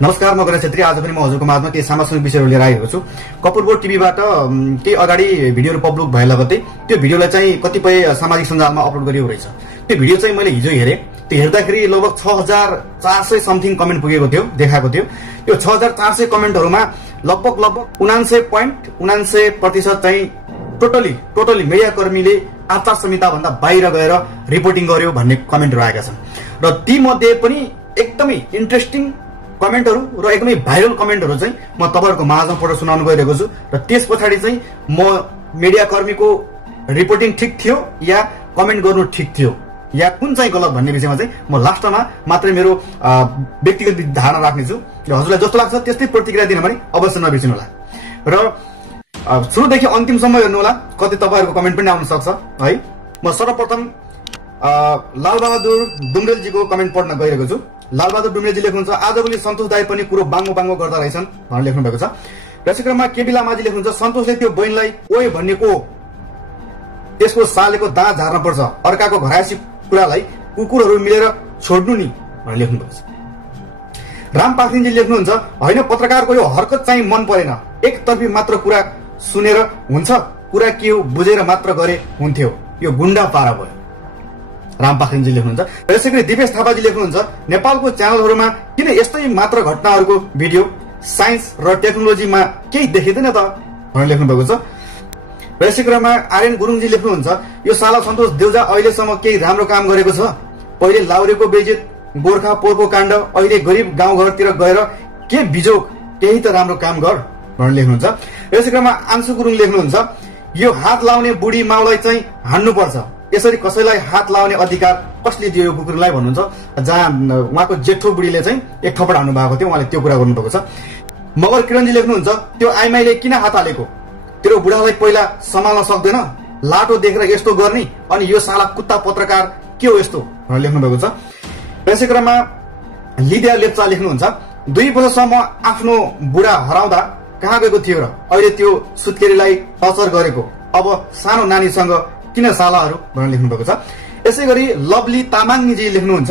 नमस्कार, म गणेश छेत्री। आज पनि म हजुरको माझमा केही सामाजिक विषयहरू लिएर आएको छु। कपुरबोर्ड टिभीबाट केही अगाडि भिडियोहरू पब्लिक भए लगत्तै त्यो भिडियोलाई चाहिँ कतिपय सामाजिक सञ्जालमा अपलोड गरिएको रहेछ। त्यो भिडियो चाहिँ मैले हिजो हेरेँ। त्यो हेर्दाखेरि लगभग 6400 समथिङ कमेन्ट पुगेको थियो, देखाएको थियो। त्यो 6400 कमेन्टहरूमा लगभग 79.79% चाहिँ टोटली मिडियाकर्मीले आचार संहिता भन्दा बाहिर गएर रिपोर्टिङ गर्यो भन्ने कमेन्टहरू आएका छन्। र ती मध्ये पनि एकदमै इन्ट्रेस्टिङ कमेन्टहरू र एकदमै भाइरल कमेन्टहरू चाहिँ म तपाईहरुको माझमा पढेर सुनाउन गइरहेको छु। र त्यस पछाडि चाहिँ म मिडियाकर्मीको रिपोर्टिङ ठिक थियो या कमेन्ट गर्नु ठिक थियो या कुन चाहिँ गलत भन्ने विषयमा चाहिँ म लास्टमा मात्रै मेरो व्यक्तिगत धारणा राख्नेछु। र हजुरलाई जस्तो लाग्छ त्यस्तै प्रतिक्रिया दिन भने अवश्य नबिर्सिनु होला। र सुरुदेखि अन्तिमसम्म हेर्नु होला, कतै तपाईहरुको कमेन्ट पनि आउन सक्छ है। म सर्वप्रथम लालबहादुर डुम्रेलजीको कमेन्ट पढ्न गइरहेको छु। लालबहादुर डुम्रेलजी लेख्नुहुन्छ, आजभोलि सन्तोष दाई पनि कुरो बाङ्गो गर्दा रहेछन् भनेर लेख्नु भएको छ। त्यसै क्रममा केबी लामाजी लेख्नुहुन्छ, सन्तोषले त्यो बहिनीलाई ओए भन्नेको त्यसको सालेको दाँत झार्न पर्छ, अर्काको घरायसी कुरालाई कुकुरहरू मिलेर छोड्नु नि भनेर लेख्नु भएको छ। राम पाखरिनजी लेख्नुहुन्छ, होइन पत्रकारको यो हरकत चाहिँ मन परेन, एकतर्फी मात्र कुरा सुनेर हुन्छ, कुरा के हो बुझेर मात्र गरे हुन्थ्यो, यो गुण्डा पारा भयो। राम पाखरिनजी लेख्नुहुन्छ। यसैगरी दिपेश थापाजी लेख्नुहुन्छ, नेपालको च्यानलहरूमा किन यस्तै मात्र घटनाहरूको भिडियो, साइन्स र टेक्नोलोजीमा केही देखिँदैन त भनेर लेख्नु भएको छ। र यसै क्रममा आर्यन गुरुङजी लेख्नुहुन्छ, यो साला सन्तोष देउजा अहिलेसम्म केही राम्रो काम गरेको छ? पहिले लाउरेको बेइज्जत, गोर्खा पोरको काण्ड, अहिले गरिब गाउँघरतिर गएर के बिजोग, केही त राम्रो काम गर भनेर लेख्नुहुन्छ। यसै क्रममा आंशु गुरुङ लेख्नुहुन्छ, यो हात लाउने बुढी माउलाई चाहिँ हान्नुपर्छ, यसरी कसैलाई हात लाउने अधिकार कसले दियो यो कुकुरलाई भन्नुहुन्छ। जहाँ उहाँको जेठो बुढीले चाहिँ एक थप्पड हान्नु भएको थियो, उहाँले त्यो कुरा गर्नुभएको छ। मगर किरणजी लेख्नुहुन्छ, त्यो आइमाईले किन हात हालेको, तेरो बुढालाई पहिला सम्हाल्न सक्दैन, लाटो देखेर यस्तो गर्ने, अनि यो साला कुत्ता पत्रकार के हो यस्तो भनेर लेख्नु भएको छ। त्यसै क्रममा लिदिया लेप्चा लेख्नुहुन्छ, 2 वर्षसम्म आफ्नो बुढा हराउँदा कहाँ गएको थियो र अहिले त्यो सुत्केरीलाई टर्चर गरेको, अब सानो नानीसँग किन सालाहरू भनेर लेख्नु भएको छ। यसै गरी लवली तामाङजी लेख्नुहुन्छ,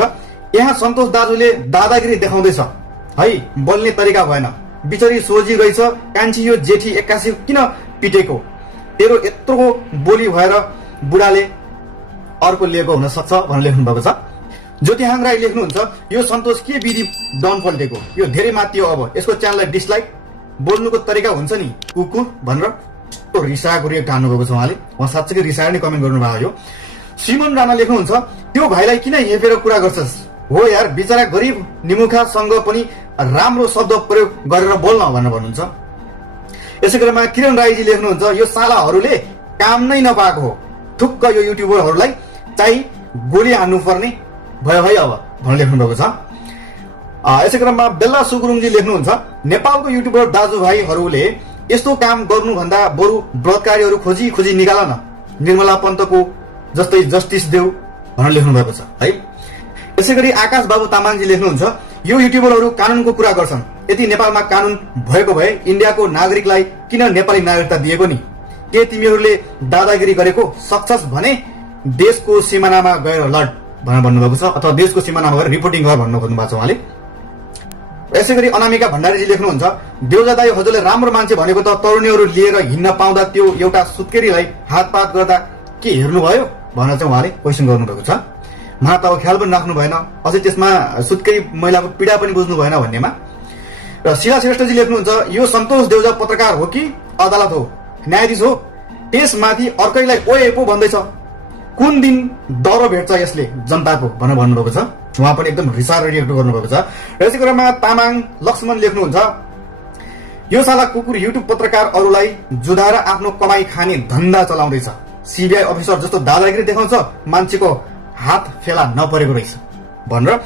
यहाँ सन्तोष दाजुले दादागिरी देखाउँदैछ है, बोल्ने तरिका भएन, बिचरी सोझी गइछ, कान्छी यो जेठी 81 किन पिटेको, तेरो यत्रो बोली भएर बुढाले अर्को लिएको हुन सक्छ भनेर लेख्नु भएको छ। ज्योतिहाङ राई लेख्नुहुन्छ, यो सन्तोष के विधि डन पल्टेको, यो धेरै माथियो, अब यसको च्यानललाई डिसलाइक, बोल्नुको तरिका हुन्छ नि कुकुर भनेर रिसाएको रिएक्ट हान्नुभएको छ उहाँले। उहाँ साँच्चै रिसाएर नै कमेन्ट गर्नुभएको यो। श्रीमन राणा लेख्नुहुन्छ, त्यो भाइलाई किन हेपेर कुरा गर्छस्, हो यार बिचरा गरिब निमुखासँग पनि राम्रो शब्द प्रयोग गरेर बोल्न भनेर भन्नुहुन्छ। यसै क्रममा किरण राईजी लेख्नुहुन्छ, यो सालाहरूले काम नै नपाएको हो, ठुक्क यो युट्युबरहरूलाई चाहिँ गोली हान्नुपर्ने भयो है अब भनेर लेख्नु भएको छ। यसै क्रममा बेल्ला सुगुरुङजी लेख्नुहुन्छ, नेपालको युट्युबर दाजुभाइहरूले यस्तो काम गर्नुभन्दा बरु बलात्कारीहरू खोजी निकाल न, निर्मला पन्तको जस्तै जस्टिस देऊ भनेर लेख्नु भएको छ है। यसै गरी आकाश बाबु तामाङजी लेख्नुहुन्छ, यो युट्युबरहरू कानुनको कुरा गर्छन्, यदि नेपालमा कानुन भएको भए इन्डियाको नागरिकलाई किन नेपाली नागरिकता दिएको नि, के तिमीहरूले दादागिरी गरेको सक्छस् भने देशको सिमानामा गएर लड भनेर भन्नुभएको छ, अथवा देशको सिमानामा गएर रिपोर्टिङ गर भन्नु खोज्नु भएको छ उहाँले। यसै गरी अनामिका भण्डारीजी लेख्नुहुन्छ, देउजा दाई हजुरले राम्रो मान्छे भनेको त तरुणीहरू लिएर हिँड्न पाउँदा त्यो एउटा सुत्केरीलाई हातपात गर्दा के हेर्नुभयो भनेर चाहिँ उहाँले क्वेसन गर्नुभएको छ। महात अब ख्याल पनि राख्नु भएन, अझै त्यसमा सुत्केरी महिलाको पीडा पनि बुझ्नु भएन भन्नेमा। र शिला श्रेष्ठजी लेख्नुहुन्छ, यो सन्तोष देउजा पत्रकार हो कि अदालत हो, न्यायाधीश हो, त्यसमाथि अर्कैलाई ओए पो भन्दैछ, कुन दिन डर भेट्छ यसले जनताको भनेर भन्नुभएको छ। उहाँ पनि एकदम रिसाएर रिएक्ट गर्नुभएको छ। यसै क्रममा तामाङ लक्ष्मण लेख्नुहुन्छ, यो साला कुकुर युट्युब पत्रकार अरूलाई जुधाएर आफ्नो कमाई खाने धन्दा चलाउँदैछ, सीबीआई अफिसर जस्तो दादागिरी देखाउँछ, मान्छेको हात फेला नपरेको रहेछ भनेर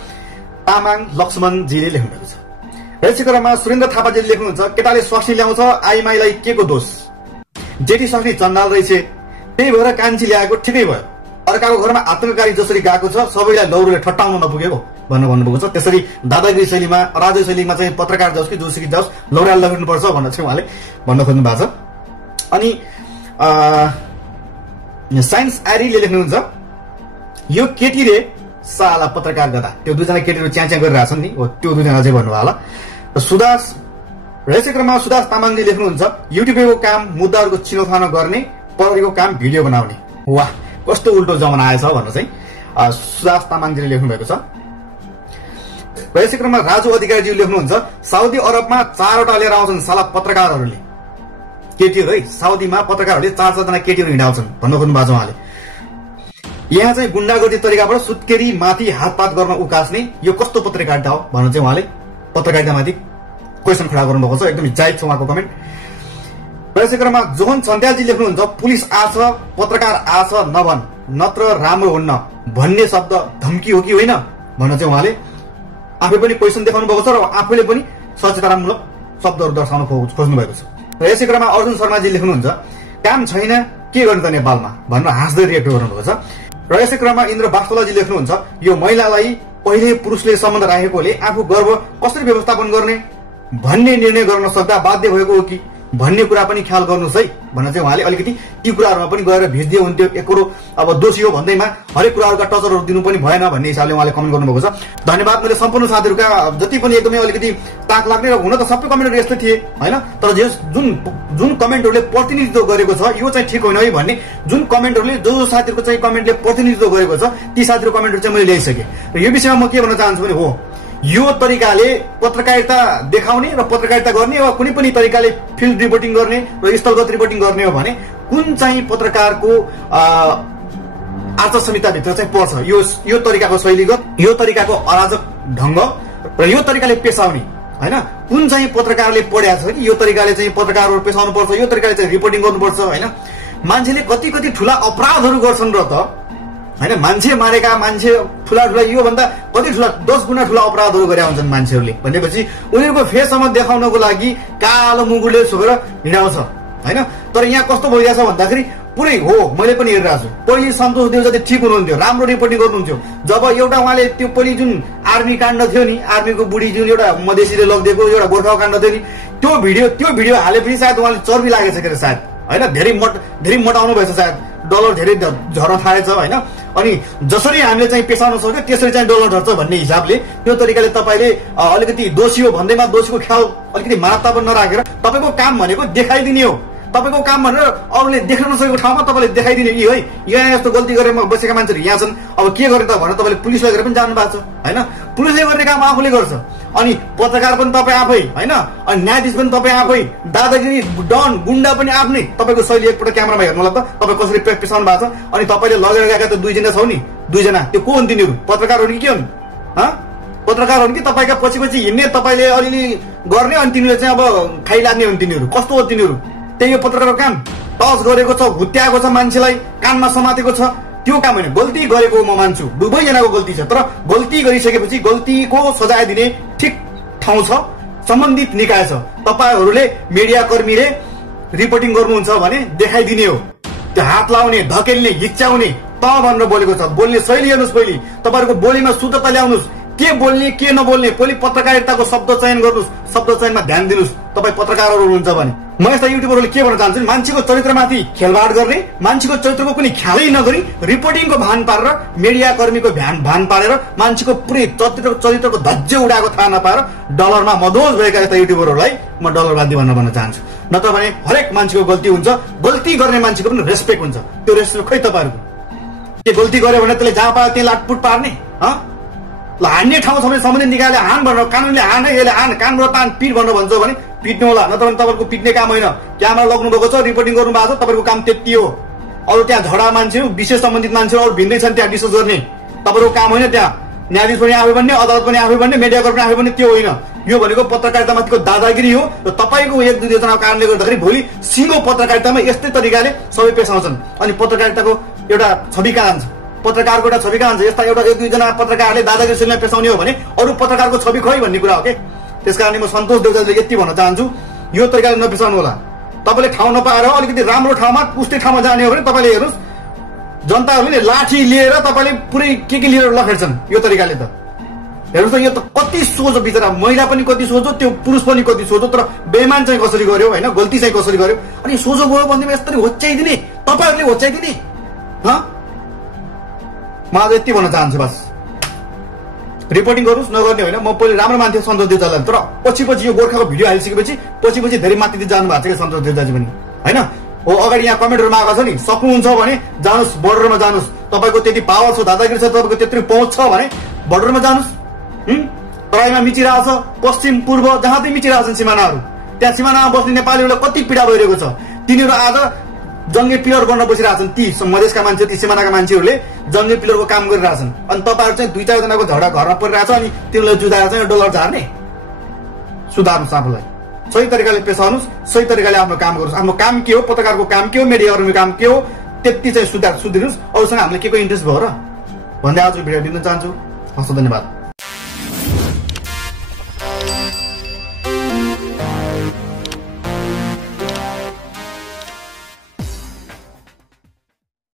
तामाङ लक्ष्मणजीले लेख्नुभएको छ। यसै क्रममा सुरेन्द्र थापाजीले लेख्नुहुन्छ, केटाले स्वास्नी ल्याउँछ, आइमाईलाई के को दोष, जेठी स्वास्नी चण्डाल रहेछ, त्यही भएर कान्छी ल्याएको ठिकै भयो, अर्काको घरमा आतंककारी जसरी गएको छ सबैलाई लौरोले ठट्टाउन नपुगेको भनेर भन्नुभएको छ। त्यसरी दादागिरी शैलीमा अराजक शैलीमा चाहिँ पत्रकार जाओस् कि जोसुकै जाओस् लौराले लगिनुपर्छ भनेर चाहिँ उहाँले भन्न खोज्नु भएको छ। अनि साइन्स आरीले लेख्नुहुन्छ, यो केटीले साला पत्रकार गर्दा त्यो दुईजना केटीहरू च्याच्या गरिरहेछन् नि, हो त्यो दुईजना चाहिँ भन्नु होला। रहेको क्रममा सुदास तामाङले लेख्नुहुन्छ युट्युबको काम मुद्दाहरूको छिनोफानो गर्ने, परेको काम भिडियो बनाउने। वाह, कस्तो उल्टो जमाना आएछ भनेर चाहिँ सुदास तामाङजीले लेख्नु भएको छ। रहेको क्रममा राजु अधिकारीजी लेख्नुहुन्छ साउदी अरबमा 4वटा लिएर आउँछन् साला पत्रकारहरूले। केटीहरू है, साउदीमा पत्रकारहरूले 4 जना केटीहरू हिँडाउँछन् भन्न खोज्नु भएको छ उहाँले। यहाँ चाहिँ गुण्डागर्दी तरिकाबाट सुत्केरी माथि हातपात गर्न उकास्ने यो कस्तो पत्रकारिता हो भनेर चाहिँ उहाँले पत्रकारितामाथि क्वेसन खडा गर्नुभएको छ। एकदमै जायज छ उहाँको कमेन्ट। यसै क्रममा जोहन सन्ध्याजी लेख्नुहुन्छ पुलिस आछ पत्रकार आछ नभन, नत्र राम्रो हुन्न भन्ने शब्द धम्की हो कि होइन भनेर चाहिँ उहाँले आफै पनि क्वेसन देखाउनु भएको छ र आफैले पनि सचेतनामूलक शब्दहरू दर्शाउन खोज्नु भएको छ। र यसै क्रममा अर्जुन शर्माजी लेख्नुहुन्छ काम छैन के गर्ने त नेपालमा भनेर हाँस्दै रिएक्ट गर्नुभएको छ। र यसै क्रममा इन्द्र बास्तोलाजी लेख्नुहुन्छ यो महिलालाई पहिले पुरुषले सम्बन्ध राखेकोले आफू गर्व कसरी व्यवस्थापन गर्ने भन्ने निर्णय गर्न सक्दा बाध्य भएको हो कि भन्ने कुरा पनि ख्याल गर्नुहोस् है भनेर चाहिँ उहाँले अलिकति ती कुराहरूमा पनि गएर भिज्दियो हुन्थ्यो। एकरो अब दोषी हो भन्दैमा हरेक कुराहरूका टचरहरू दिनु पनि भएन भन्ने हिसाबले उहाँले कमेन्ट गर्नुभएको छ। धन्यवाद। मैले सम्पूर्ण साथीहरूका जति पनि एकदमै अलिकति ताक लाग्ने र हुन त सबै कमेन्टहरू यस्तै थिए होइन, तर जुन कमेन्टहरूले प्रतिनिधित्व गरेको छ यो चाहिँ ठिक होइन है भन्ने जुन कमेन्टहरूले जो साथीहरूको चाहिँ कमेन्टले प्रतिनिधित्व गरेको छ ती साथीहरूको कमेन्टहरू चाहिँ मैले ल्याइसकेँ। र यो विषयमा म के भन्न चाहन्छु भने हो यो तरिकाले पत्रकारिता देखाउने र पत्रकारिता गर्ने वा कुनै पनि तरिकाले फिल्ड रिपोर्टिङ गर्ने र स्थलगत रिपोर्टिङ गर्ने हो भने कुन चाहिँ पत्रकारको आचार संहिताभित्र चाहिँ पर्छ यो तरिकाको शैलीगत, यो तरिकाको अराजक ढङ्ग र यो तरिकाले पेशाउने होइन, कुन चाहिँ पत्रकारले पढाएको छ कि यो तरिकाले चाहिँ पत्रकारहरू पेशाउनु पर्छ, यो तरिकाले चाहिँ रिपोर्टिङ गर्नुपर्छ होइन। मान्छेले कति कति ठुला अपराधहरू गर्छन् र त होइन, मान्छे मारेका मान्छे ठुला योभन्दा कति ठुला 10 गुणा ठुला अपराधहरू गरे हुन्छन् मान्छेहरूले भनेपछि उनीहरूको फेससम्म देखाउनको लागि कालो मुगुरले छोपेर हिँडाउँछ होइन। तर यहाँ कस्तो भइरहेछ भन्दाखेरि पुरै हो मैले पनि हेरिरहेको छु। पहिले सन्तोष देव जति ठिक हुनुहुन्थ्यो, राम्रो रिपोर्टिङ गर्नुहुन्थ्यो। जब एउटा उहाँले त्यो पहिले जुन आर्मी काण्ड थियो नि, आर्मीको बुढी जुन एउटा मधेसीले लगिदिएको एउटा गोर्खा काण्ड थियो नि, त्यो भिडियो हालेपछि सायद उहाँले चर्बी लागेछ के अरे सायद होइन, धेरै मोटाउनु भएछ सायद, डलर धेरै झर्न थालेछ होइन। अनि जसरी हामीले चाहिँ पेशाउन सक्यो त्यसरी चाहिँ डलर झर्छ भन्ने हिसाबले त्यो तरिकाले तपाईँले अलिकति दोषी हो भन्दैमा दोषीको ख्याल अलिकति महत्त्व पनि नराखेर तपाईँको काम भनेको देखाइदिने हो। तपाईँको काम भनेर अरूले देख्न नसकेको ठाउँमा तपाईँले देखाइदिने कि है यहाँ यस्तो गल्ती गरेर बसेका मान्छेहरू यहाँ छन्, अब के गर्ने त भनेर तपाईँले पुलिस लगेर पनि जानु भएको छ होइन। पुलिसले गर्ने काम आफूले गर्छ, अनि पत्रकार पनि तपाईँ आफै होइन, अनि न्यायाधीश पनि तपाईँ आफै, दादागिरी डन गुण्डा पनि आफ्नै। तपाईँको शैली एकपल्ट क्यामेरामा हेर्नु होला त तपाईँ कसरी पेसाउनु भएको छ। अनि तपाईँले लगेर गएका त 2 जना छौ नि, 2 जना त्यो को हुन् तिनीहरू? पत्रकार हुन् कि के हुन्? पत्रकार हुन् कि तपाईँका पछि पछि हिँड्ने तपाईँले अलिअलि गर्ने अनि तिनीहरू चाहिँ अब खाइलाग्ने हुन् तिनीहरू? कस्तो हो तिनीहरू? त्यही हो पत्रकारको काम। टच गरेको छ, हुत्याएको छ, मान्छेलाई कानमा समातेको छ, त्यो काम होइन। गल्ती गरेको म मान्छु, दुवैजनाको गल्ती छ, तर गल्ती गरिसकेपछि गल्तीको सजाय दिने ठिक ठाउँ छ, सम्बन्धित निकाय छ। तपाईँहरूले मिडिया कर्मीले रिपोर्टिङ गर्नुहुन्छ भने देखाइदिने हो। त्यो हात लाउने, धकेल्ने, हिच्चाउने त भनेर बोलेको छ। बोल्ने शैली हेर्नुहोस्, पहिले तपाईँहरूको बोलीमा शुद्धता ल्याउनुहोस्। के बोल्ने के नबोल्ने पहिले पत्रकारिताको शब्द चयन गर्नुहोस्, शब्द चयनमा ध्यान दिनुहोस् तपाईँ पत्रकारहरू हुनुहुन्छ भने। म यस्ता युट्युबरहरूले के भन्न चाहन्छु, मान्छेको चरित्रमाथि खेलवाड गर्ने, मान्छेको चरित्रको कुनै ख्यालै नगरी रिपोर्टिङको भान पारेर, मिडिया कर्मीको भान पारेर मान्छेको पुरै चरित्रको धज्जो उडाएको थाहा नपाएर डलरमा मदोज भएका यस्ता युट्युबरहरूलाई म डलरवादी भन्न चाहन्छु। नत्र भने हरेक मान्छेको गल्ती हुन्छ, गल्ती गर्ने मान्छेको पनि रेस्पेक्ट हुन्छ। त्यो रेस्पेक्ट खै तपाईँहरूको? के गल्ती गर्यो भने त्यसले जहाँ पायो त्यहाँ लाटपुट पार्ने, ल हान्ने ठाउँ छ भने सम्बन्धित निकायले हान भनेर, कानुनले हान है, यसले हान, कानबाट तान पिट भनेर भन्छ भने पिट्नु होला। नत्र भने तपाईँको पिट्ने काम होइन। क्यामेरा लग्नु भएको छ, रिपोर्टिङ गर्नु भएको छ, तपाईँको काम त्यति हो। अरू त्यहाँ झडा मान्छेहरू, विशेष सम्बन्धित मान्छेहरू अरू भिन्दै छन् त्यहाँ डिस्कस गर्ने, तपाईँको काम होइन। त्यहाँ न्यायाधीश पनि आफै बन्ने, अदालत पनि आफै बन्ने, मिडिया पनि आफै बन्ने, त्यो होइन। यो भनेको पत्रकारितामाथिको दादागिरी हो र तपाईँको 1-2 जनाको कारणले गर्दाखेरि भोलि सिङ्गो पत्रकारितामा यस्तै तरिकाले सबै पेसाउँछन् अनि पत्रकारिताको एउटा छवि कहाँ जान्छ, पत्रकारको एउटा छवि कहाँ जान्छ? यस्ता एउटा 1-2 जना पत्रकारले दादागिरी शैलीमा पेसाउने हो भने अरू पत्रकारको छवि खै भन्ने कुरा हो के। त्यसकारणले म सन्तोष देवताले यति भन्न चाहन्छु, यो तरिकाले नपेसाउनु होला। तपाईँले ठाउँ नपाएर अलिकति राम्रो ठाउँमा उस्तै ठाउँमा जाने हो भने तपाईँले हेर्नुहोस् जनताहरूले लाठी लिएर तपाईँले पुरै के लिएर लखेड्छन् यो तरिकाले। त हेर्नुहोस् त यो त कति सोझो बिचरा, महिला पनि कति सोझो, त्यो पुरुष पनि कति सोझो, तर बेइमान चाहिँ कसरी गर्यो होइन, गल्ती चाहिँ कसरी गर्यो। अनि सोझो गयो भन्दैमा यसरी होच्याइदिने, तपाईँहरूले होच्याइदिने। म आज यति भन्न चाहन्छु बस। रिपोर्टिङ गरोस् नगर्ने होइन, म पहिले राम्रो मान्थे सन्तोष देवतालाई, तर पछि पछि यो गोर्खाको भिडियो हालिसकेपछि पछि धेरै माथि जानु भएको छ कि सन्तोष देवताजी पनि होइन। हो अगाडि यहाँ कमेन्टहरुमा आएको छ नि, सक्नुहुन्छ भने जानुस् बर्डरमा जानुस्, तपाईको त्यति पावर छ, दादागिरी छ, तपाईको त्यत्रो पहुँच छ भने बर्डरमा जानुस्। तराईमा मिचिरहेछ, पश्चिम पूर्व जहाँ चाहिँ मिचिरहेछन् सिमानाहरू, त्यहाँ सिमानामा बस्ने नेपालीहरूलाई कति पीडा भइरहेको छ। तिनीहरू आज जङ्गे पिलर गर्न बसिरहेछन्, ती मधेसका मान्छे, ती सिमानाका मान्छेहरूले जङ्गे पिलरको काम गरिरहेछन्। अनि तपाईहरु चाहिँ 2-4 जनाको झगडा घरमा परिरहेछ अनि तिनीहरूलाई जुधाएर चाहिँ डलर झार्ने। सुधार्नुस् आफूलाई, सही तरिकाले पेश आउनुस्, सही तरिकाले आफ्नो काम गर्नुस्। आफ्नो काम के हो, पत्रकारको काम के हो, मिडियाकर्मीको काम के हो, त्यति चाहिँ सुधार्नुस्। अरूसँग हामीले के को इन्ट्रेस्ट भयो र भन्दै आज भिडियो दिन चाहन्छु। हस्, धन्यवाद।